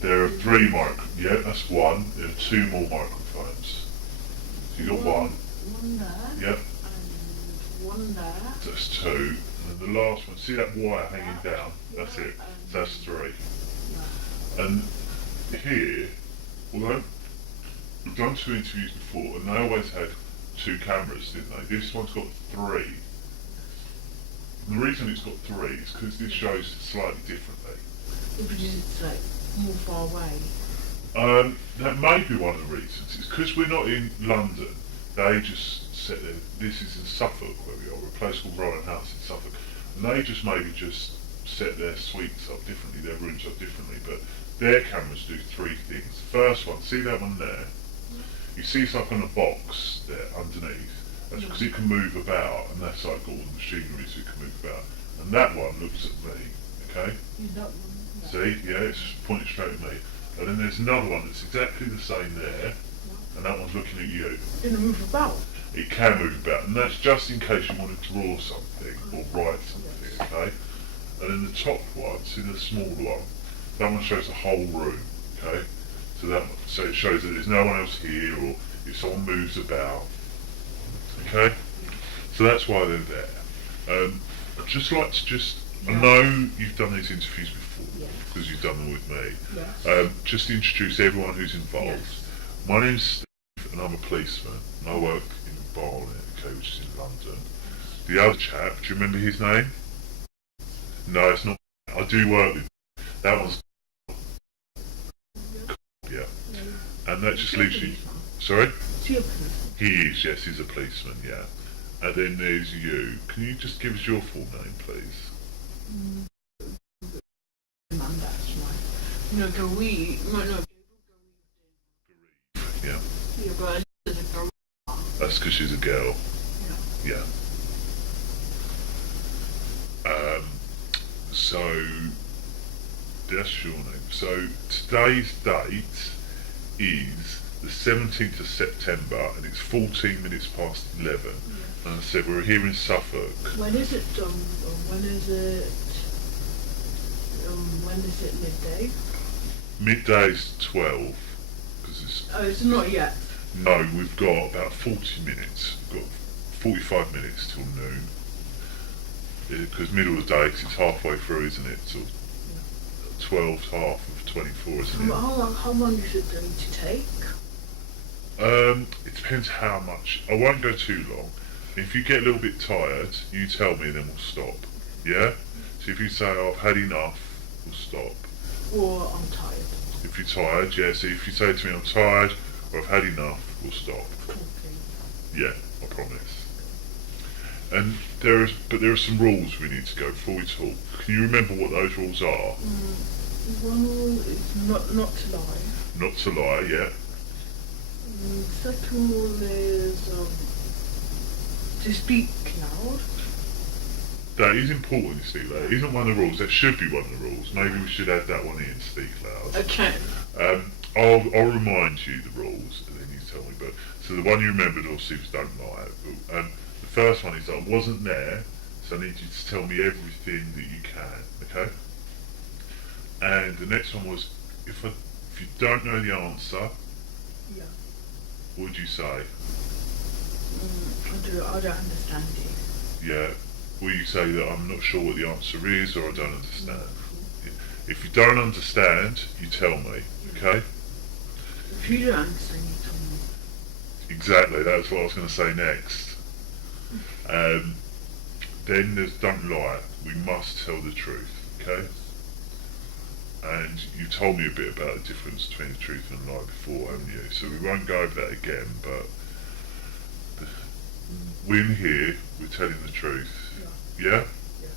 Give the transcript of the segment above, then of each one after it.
there are three yeah, that's one. There are two more microphones. So you got one. One there. Yep. And one there. That's two. And the last one, see that wire hanging down? That's it. So that's three. Yeah. And here, although we've done two interviews before, and they always had two cameras, didn't they? This one's got three. And the reason it's got three is because this shows slightly differently. Because it's like more far away. That may be one of the reasons. It's because we're not in London. They just set their, this is in Suffolk where we are, a place called House in Suffolk. And they just maybe just set their suites up differently, their rooms up differently, but their cameras do three things. First one, see that one there? You see something on a box there underneath. That's because it can move about, and that's like all the machinery so it can move about. And that one looks at me, okay? See, yeah, it's pointing straight at me. And then there's another one that's exactly the same there, and that one's looking at you. Can it move about? It can move about, and that's just in case you want to draw something or write something, okay? And then the top one, see the smaller one, that one shows the whole room, okay? So that one, so it shows that there's no one else here, or if someone moves about, okay? So that's why they're there. I'd just like to I know you've done these interviews before, because you've done them with me. Yes. Just to introduce everyone who's involved. Yes. My name's Steve, and I'm a policeman, and I work in Barnet, okay, which is in London. The other chap, do you remember his name? No, it's not. I do work with that one's yeah. And that just leaves you. Sorry? He is, yes, he's a policeman, yeah. And then there's you. Can you just give us your full name, please? No, Gary. No. Yeah. Yeah, but it's a girl. That's because she's a girl. Yeah. Yeah. So that's your name. So today's date is the 17th of September, and it's 14 minutes past 11. Yeah. And I said we're here in Suffolk. When is it? When is it? When is it midday? Midday's 12, because it's. Oh, it's not yet. No, we've got about 40 minutes. We've got 45 minutes till noon. Because middle of the day, 'cause it's halfway through, isn't it? So 12's half of 24, isn't it? How long is it going to take? It depends how much. I won't go too long. If you get a little bit tired, you tell me, and then we'll stop. Yeah? So if you say, oh, I've had enough, we'll stop. Or I'm tired. If you're tired, yeah. So if you say to me, I'm tired, or I've had enough, we'll stop. Okay. Yeah, I promise. And there are some rules we need to go before we talk. Can you remember what those rules are? One rule is not to lie. Not to lie, yeah. Second rule is to speak loud. That is important, you see. That isn't one of the rules. That should be one of the rules. Maybe we should add that one in, speak loud. Okay. I'll remind you the rules, and then you tell me. But so the one you remembered, obviously, was don't lie. The first one is I wasn't there, so I need you to tell me everything that you can, okay? And the next one was if you don't know the answer, Yeah. what would you say? I don't understand it. Yeah. Will you say that I'm not sure what the answer is, or I don't understand? If you don't understand, you tell me, okay? If you don't understand, you tell me. Exactly, that's what I was going to say next. Then there's don't lie. We must tell the truth, okay? And you told me a bit about the difference between the truth and a lie before, haven't you? So we won't go over that again, but we're here, we're telling the truth. Yeah? Yeah.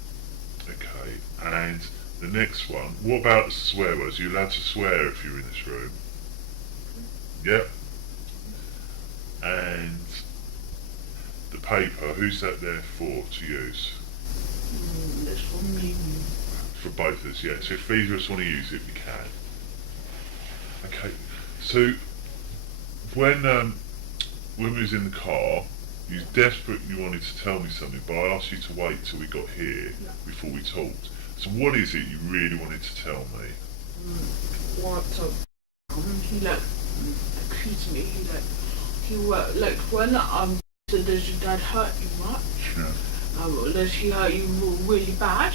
Okay, and the next one, what about swear words? Are you allowed to swear if you're in this room? Yeah? And the paper, who's that there for to use? That's for me. For both of us, yeah. So if either of us want to use it, we can. Okay, so when we was in the car, you desperately wanted to tell me something, but I asked you to wait till we got here before we talked. So what is it you really wanted to tell me? What he like accused me. Like when said, does your dad hurt you much? Yeah. Does he hurt you really bad?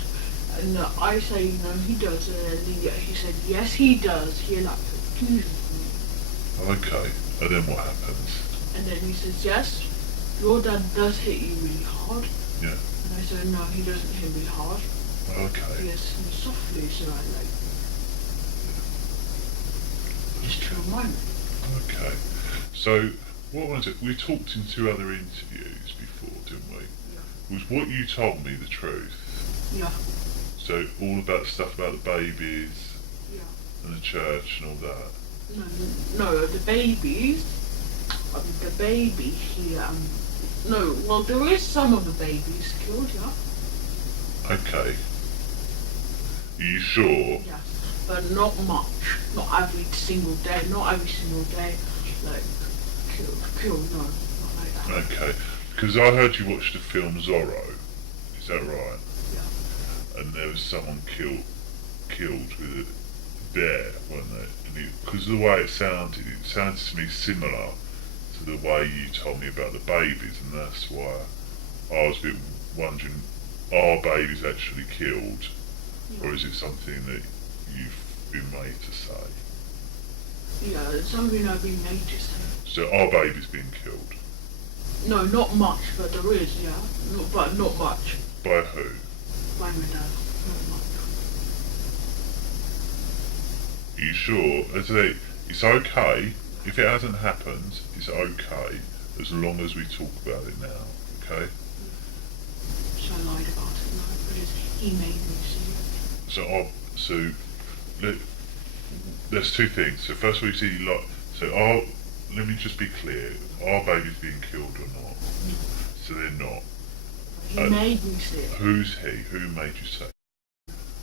And I say, no, he does. And he said, yes, he does. He like accuses me. Okay. And then what happens? And then he says, yes, your dad does hit you really hard. Yeah. And I said, no, he doesn't hit me hard. Okay. He hits me softly, so I like just to remind me. Okay. So what was it? We talked in 2 other interviews before, didn't we? Yeah. Was what you told me the truth? Yeah. So all about the stuff about the babies Yeah. and the church and all that. No, the babies. The baby here. No, well, there is some of the babies killed, yeah. Okay. Are you sure? Yes, but not much. Not every single day. Not every single day. Like killed. No, not like that. Okay. Because I heard you watched the film Zorro. Is that right? Yeah. And there was someone killed with a bear, wasn't there? Because of the way it sounded to me similar to the way you told me about the babies, and that's why I was a bit wondering, are babies actually killed, or is it something that you've been made to say? Yeah, it's something I've been made to say. So are babies being killed? No, not much, but there is, yeah. But not much. By who? By my dad. Not much. Are you sure? It's okay. If it hasn't happened, it's okay, as long as we talk about it now, okay? So I lied about it, no, because he made me see it. So there's 2 things. So first of all, you see, let me just be clear, are babies being killed or not? No. So they're not. He made me see it. Who's he? Who made you say it?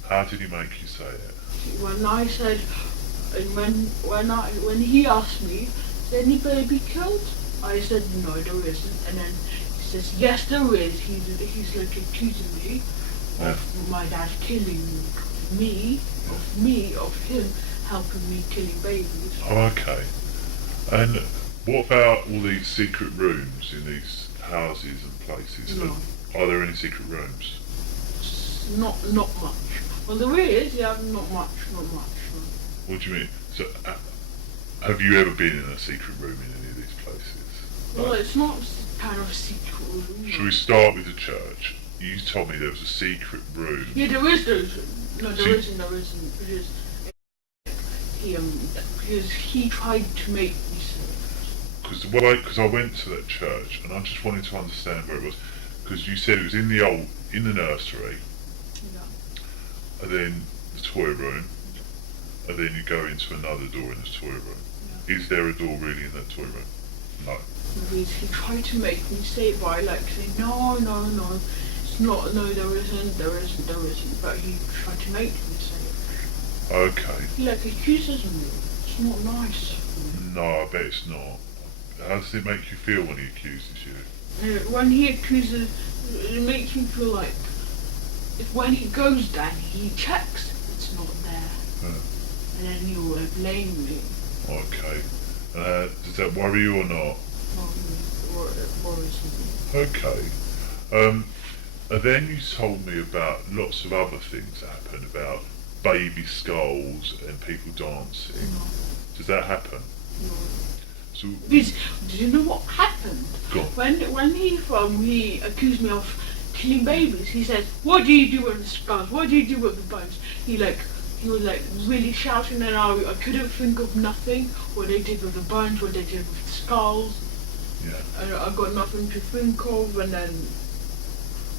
How did he make you say it? When I said, and when he asked me, is any baby killed? I said, no, there isn't. And then he says, yes, there is. He's like accusing me of my dad killing me, of him helping me killing babies. Oh, okay. And what about all these secret rooms in these houses and places? No. Are there any secret rooms? Not much. Well, there is, yeah, not much. No. What do you mean? So, have you ever been in a secret room in any of these places? Well, it's not kind of secret room. Shall we start with the church? You told me there was a secret room. Yeah, there is. No, there isn't. Because he tried to make me say it. Because I went to that church and I just wanted to understand where it was. Because you said it was in the nursery, Yeah. and then the toy room, and then you go into another door in the toy room. Yeah. Is there a door really in that toy room? No. He tried to make me say it, but I like say no, it's not. No, there isn't. But he tried to make me say it. Okay. He like accuses me. It's not nice. No, I bet it's not. How does it make you feel when he accuses you? When he accuses, it makes me feel like when he goes down, he checks it's not there, and then he will blame me. Okay. Does that worry you or not? It worries me. Okay. And then you told me about lots of other things that happen, about baby skulls and people dancing. No. Does that happen? No. So, Because, do you know what happened? Go on. When he accused me of killing babies, he said, "What do you do with the skulls? What do you do with the bones?" He was like really shouting, and I couldn't think of nothing. What they did with the bones, what they did with the skulls. yeah. And I got nothing to think of, and then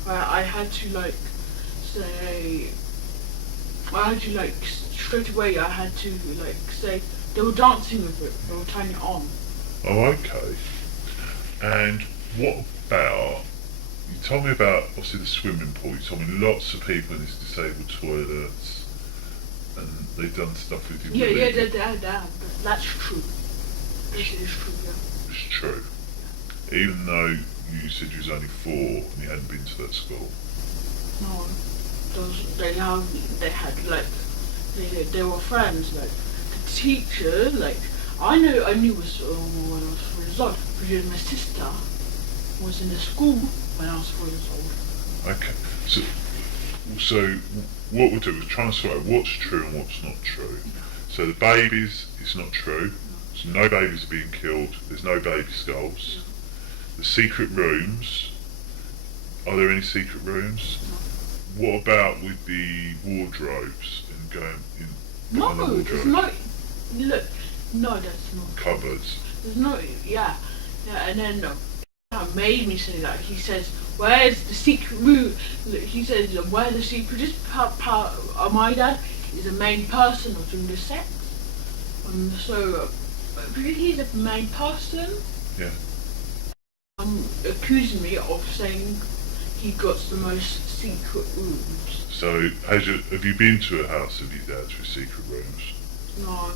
I had to say, straight away I had to say, they were dancing with it, they were turning it on. Oh, okay. And what about, you told me about, obviously, the swimming pool. You told me lots of people in this disabled toilets, and they've done stuff with you. That's true. This is true, yeah. It's true. Even though you said you was only 4 and you hadn't been to that school. No, they had they were friends. Like the teacher, like I knew was when I was 4 years old because my sister was in the school when I was 4 years old. Okay. So what we'll do is try and sort out what's true and what's not true. Yeah. So the babies, it's not true. No. So no babies are being killed. There's no baby skulls. No. The secret rooms. Are there any secret rooms? No. What about with the wardrobes and going in behind the No, there's wardrobe? no. Look, no, there's not. Cupboards. There's no. Yeah, and then that made me say that. He says, "Where's the secret room?" Look, he says, "Where the secret is?" My dad is the main person of doing the sex. So because he's the main person, Yeah. accusing me of saying he got the most secret rooms. So have you been to a house of your dad's with secret rooms? No,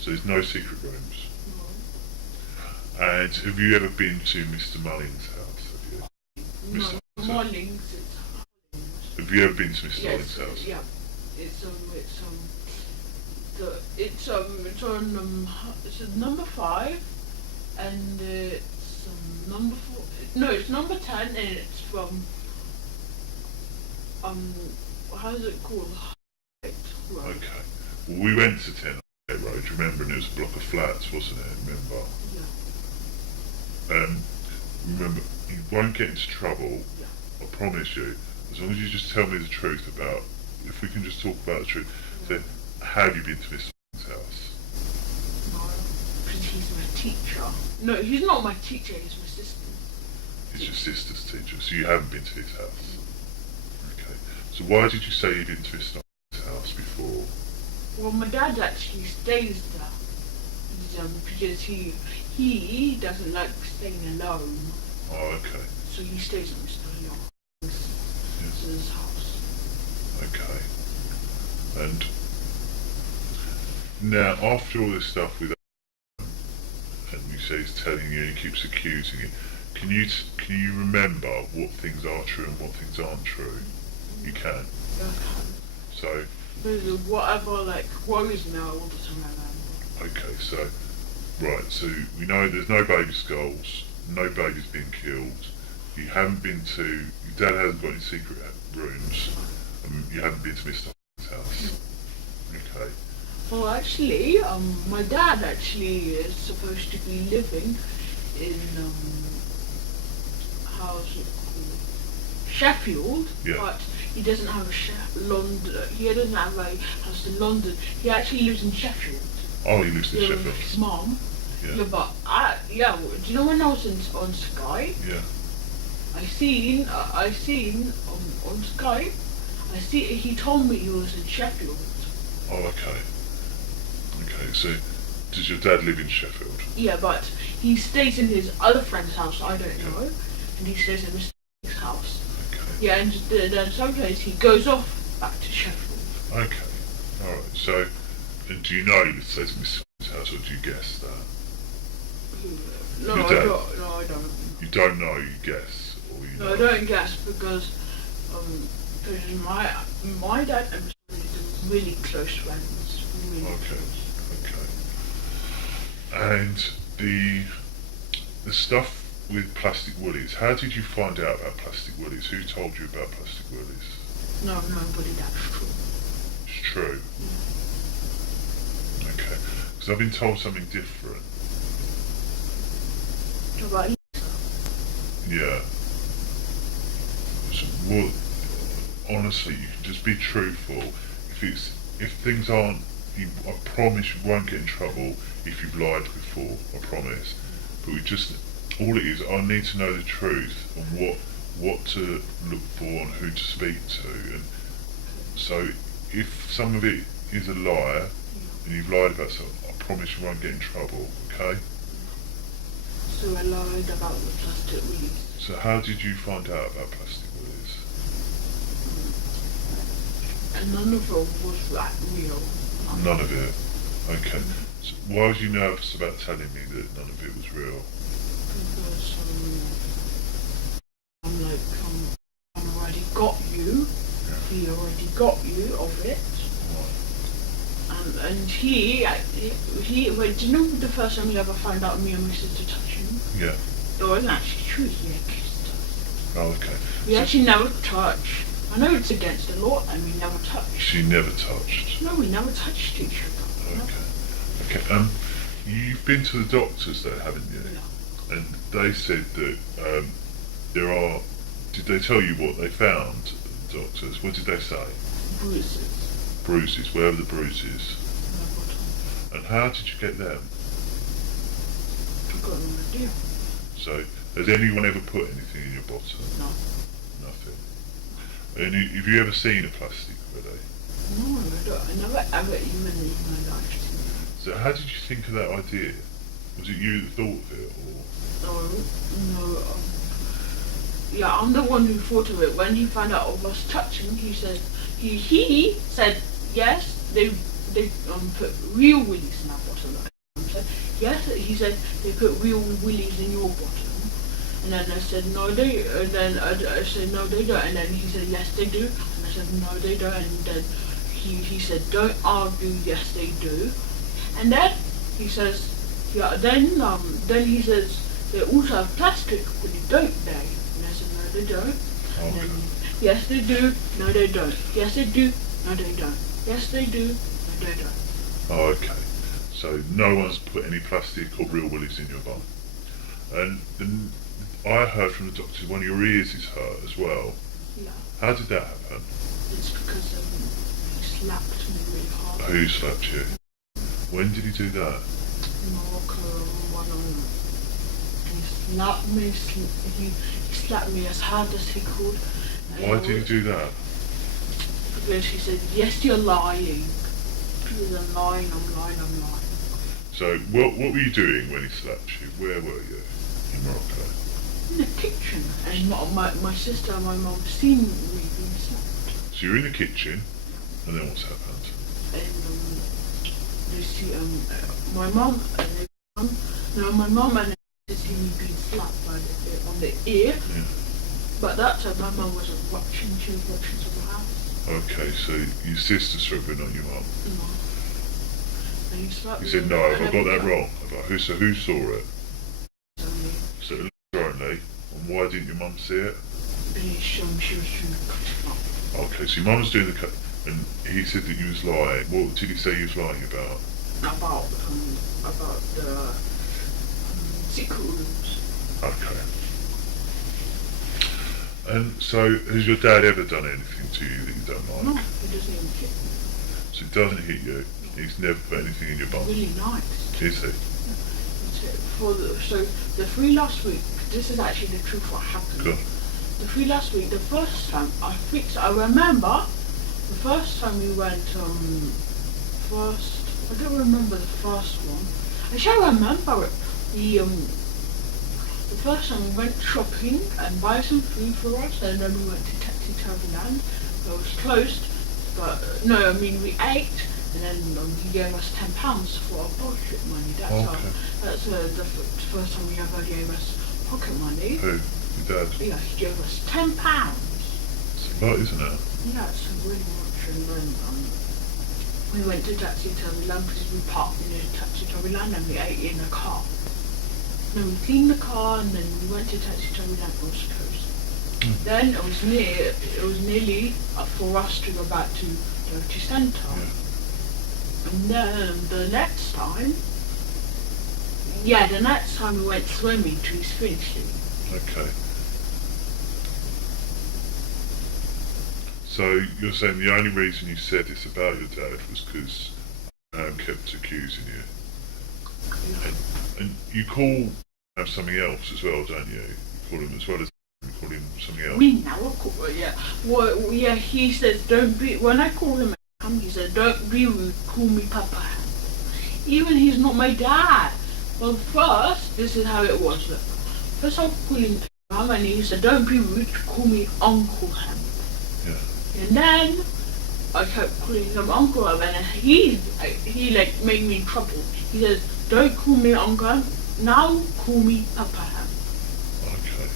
So there's no secret rooms. no, And have you ever been to Mr. Mulling's house? Have you? no. Mr. Mornings, it's Have you ever been to Mr. yes, Mulling's house? yeah. It's it's number 5, and it's number 4. No, it's number 10, and it's from how's it called? Road. Okay. Well, we went to 10 Road, remember, and it was a block of flats, wasn't it? Remember? Yeah. Remember, you won't get into trouble. Yeah. I promise you. As long as you just tell me the truth about, if we can just talk about the truth. So, have you been to Mr. Mulling's house? No, because he's my teacher. No, he's not my teacher. He's my sister. He's your sister's teacher, so you haven't been to his house. Okay. So why did you say you'd been to Mr. Mulling's house before? Well, my dad actually stays there. Because he doesn't like staying alone. Oh, okay. So he stays at Mr. Young's house. Okay. And now, after all this stuff with and you say he's telling you and he keeps accusing you, can you remember what things are true and what things aren't true? You can. Yeah, So, because whatever worries me, I want to remember. okay, so, right, so we know there's no baby skulls, no babies being killed, you haven't been to, your dad hasn't got any secret rooms, you haven't been to Mr. house. Okay. Well, actually, my dad actually is supposed to be living in how's it called? Sheffield, Yeah. but he doesn't have London. He doesn't have a house in London. He actually lives in Sheffield. Oh, he lives in With Sheffield. his mom. Yeah. Yeah, but do you know when I was on Skype? Yeah. I seen on Skype. He told me he was in Sheffield. Oh, okay. Okay, so does your dad live in Sheffield? Yeah, but he stays in his other friend's house. I don't know, and he stays in Mr. Nick's house. Okay. Yeah, and then sometimes he goes off back to Sheffield. Okay. Alright, so, and do you know he stays in Mr. house, or do you guess that? No, You I don't? don't. No, I don't. You don't know, you guess, or you know? No, I don't guess because my dad and Mr. Nick are really close friends. Really Okay. close. Okay. And the stuff with plastic woolies, how did you find out about plastic woolies? Who told you about plastic woolies? No, nobody. That's true. It's true. Okay. Because I've been told something different. What about you? Yeah. So, well, honestly, you can just be truthful. If things aren't, I promise you won't get in trouble if you've lied before. I promise. But all it is, I need to know the truth and what to look for and who to speak to. And so, if some of it is a lie and you've lied about something, I promise you won't get in trouble. Okay? So I lied about the plastic woolies. So how did you find out about plastic woolies? And none of them was real. None of it. Okay. So why was you nervous about telling me that none of it was real? Because I've already got you. Yeah. He already got you of it. Right. And wait, do you know the first time you ever found out me and my sister touching? Yeah. It wasn't actually true, he had kissed us. Oh, okay. We actually never touched. I know it's against the law, and we never touched. She never touched. No, we never touched each other. Okay. Okay. You've been to the doctors though, haven't you? Yeah. And they said that there are. Did they tell you what they found? The doctors. What did they say? Bruises. Bruises. Where are the bruises? On my bottom. And how did you get them? I've got no idea. So, has anyone ever put anything in your bottom? No. Nothing. And have you ever seen a plastic hoodie? No, I don't. I never ever even in my life seen that. So, how did you think of that idea? Was it you that thought of it, or? No. Yeah, I'm the one who thought of it. When he found out of us touching, he said yes, they put real willies in our bottom. Said, yes, he said they put real willies in your bottom. And then I said no they. And then I said no they don't. And then he said yes they do. And I said no they don't. And then he said don't argue. Yes they do. And then he says yeah. Then he says they also have plastic willy, don't they? And I said no they don't. Okay. And then yes they do. No they don't. Yes they do. No they don't. Yes they do. No they don't. Oh, okay. So no one's put any plastic or real willies in your bum. And then I heard from the doctor one of your ears is hurt as well. Yeah. How did that happen? It's because he slapped me really hard. Who slapped you? When did he do that? Morocco, one on. He slapped me. He slapped me as hard as he could. Why did he do that? Because he said, "Yes, you're lying." Because I'm lying. So what were you doing when he slapped you? Where were you? In Morocco. In the kitchen, and my sister and my mum seen me being slapped. So you're in the kitchen, and then what's happened? And they see my mum and my mum and they see me being slapped on the ear. Yeah. But that time my mum wasn't watching. She was watching someone else. Okay, so your sister's threatened on your mum. No. And he slapped You me. said no, have I got that wrong? Who saw it? Only So currently, and why didn't your mum see it? she was trying to cut him up. Okay, so your mum was doing the cut, and he said that you was lying. What did he say you was lying about? About the secret rooms. Okay. And so, has your dad ever done anything to you that you don't like? No, he doesn't even hit me. So he doesn't hit you. He's never put anything in your bum. Really nice. Is he? So the three last week, this is actually the truth what happened. Good. The three last week, the first time I remember the first time we went I don't remember the first one. Actually I remember it. The first time we went shopping and buy some food for us, and then we went to Taxi Land. It was closed, but no, I mean we ate. And then he gave us £10 for our pocket money. That's the first time he ever gave us pocket money. Who? Your dad? Yeah, he gave us £10. It's a lot, isn't it? Yeah, it's really much. And then we went to Taxi Land because we parked in Taxi Land and we ate in a car. Then we cleaned the car and then we went to Taxi Land. It was closed. Then it was nearly for us to go back to Dirty Centre. Yeah. And then the next time we went swimming to East Finchley. Okay. So you're saying the only reason you said this about your dad was because kept accusing you, and you call something else as well, don't you? You call him as well as you call him something else. We now call yeah. Well, yeah. He says don't be. When I call him, he said don't be rude. Call me Papa. Even he's not my dad. Well, first this is how it was. Look. First I called him Ham, and he said don't be rude. Call me Uncle Ham. Yeah. And then I kept calling him Uncle Ham, and he like made me in trouble. He says don't call me Uncle Ham. Now call me Papa Ham. Okay.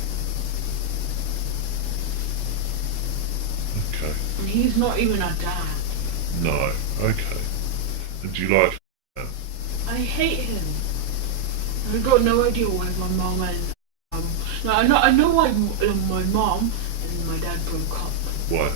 Okay. And he's not even a dad. No. Okay. And do you like him? I hate him. I've got no idea why my mom and no, I know why my mom and my dad broke up. Why?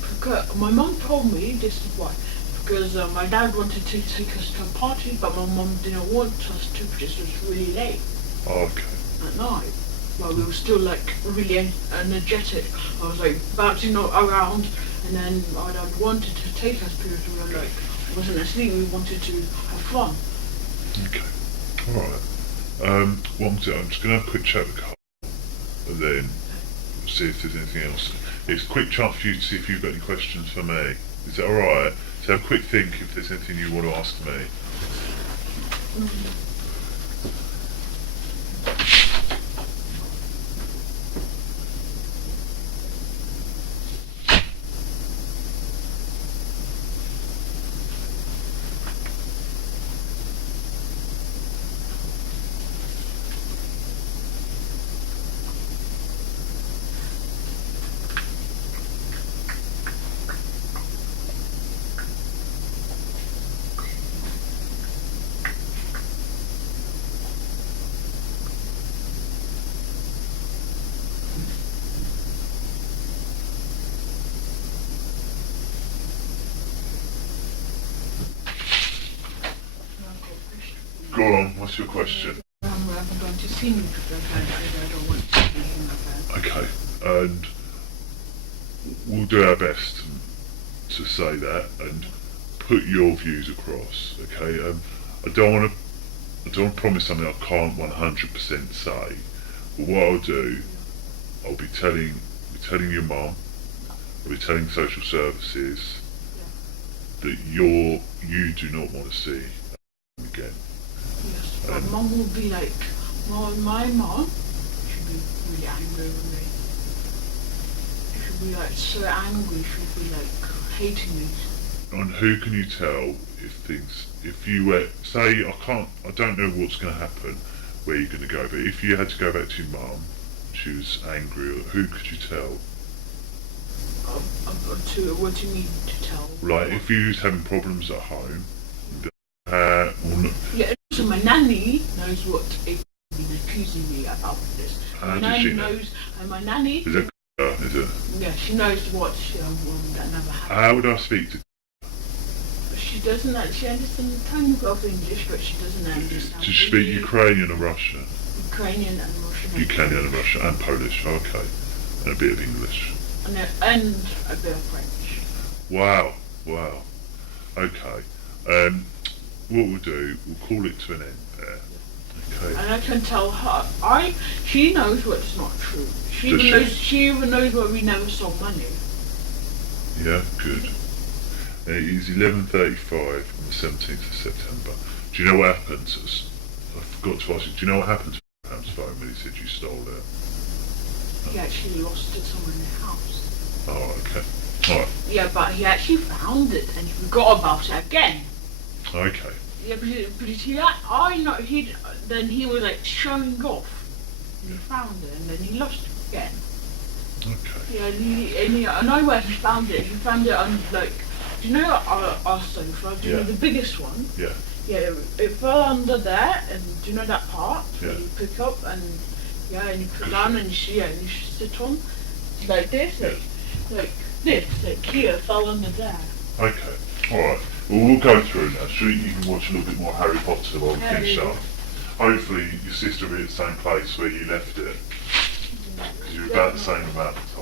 Because my mom told me this is why. Because my dad wanted to take us to a party, but my mom didn't want us to because it was really late Oh, okay. at night. But we were still like really energetic. I was like bouncing around, and then my dad wanted to take us because we were like wasn't asleep. We wanted to have fun. Okay. Alright. What I'm doing, I'm just going to have a quick chat with Carl, and then see if there's anything else. It's a quick chance for you to see if you've got any questions for me. Is that alright? So have a quick think if there's anything you want to ask me. Go on, what's your question? I'm going to see me because I don't want to see him again. Okay, and we'll do our best to say that and put your views across. Okay, I don't want to promise something I can't 100% say. But what I'll do, I'll be telling your mum, I'll be telling social services that you do not want to see again. Yes, but mum will be like, my mum should be really angry with me. She'll be like so angry, she'll be like hating me. And who can you tell if you were, say, I don't know what's going to happen, where you're going to go, but if you had to go back to your mum, she was angry, who could you tell? What do you mean to tell? Like, if you was having problems at home, yeah, so my nanny knows what they've been accusing me about this. How My does nanny she know? knows, and my nanny, Is it? yeah, she knows what that never happened. How would I speak to? She doesn't actually understand a tiny bit of English, but she doesn't understand. Does she speak Ukrainian or Russian? Ukrainian and Russian. Ukrainian and Russian and Polish. Okay, and a bit of English. And a bit of French. Wow. Okay. What we'll do, we'll call it to an end there. Okay. And I can tell her, she knows what's not true. She even knows where we never saw money. Yeah, good. It is 11:35 on the 17th of September. Do you know what happened? I forgot to ask you. Do you know what happened to Pam's phone when he said you stole it? He actually lost it somewhere in the house. Oh, okay. Alright. Yeah, but he actually found it and he forgot about it again. Okay. Yeah, then he was like showing off. And he found it and then he lost it again. Okay. Yeah, I know where he found it. He found it on like, do you know our sofa? Do you know the biggest one? Yeah. Yeah, it fell under there, and do you know that part? Yeah. You pick up and you put down and you sit on like this, like this, like here, fell under there. Okay. Alright. Well, we'll go through now. Sure, you can watch a little bit more Harry Potter while we finish up. Hopefully your sister will be at the same place where you left it. Because you're about the same amount of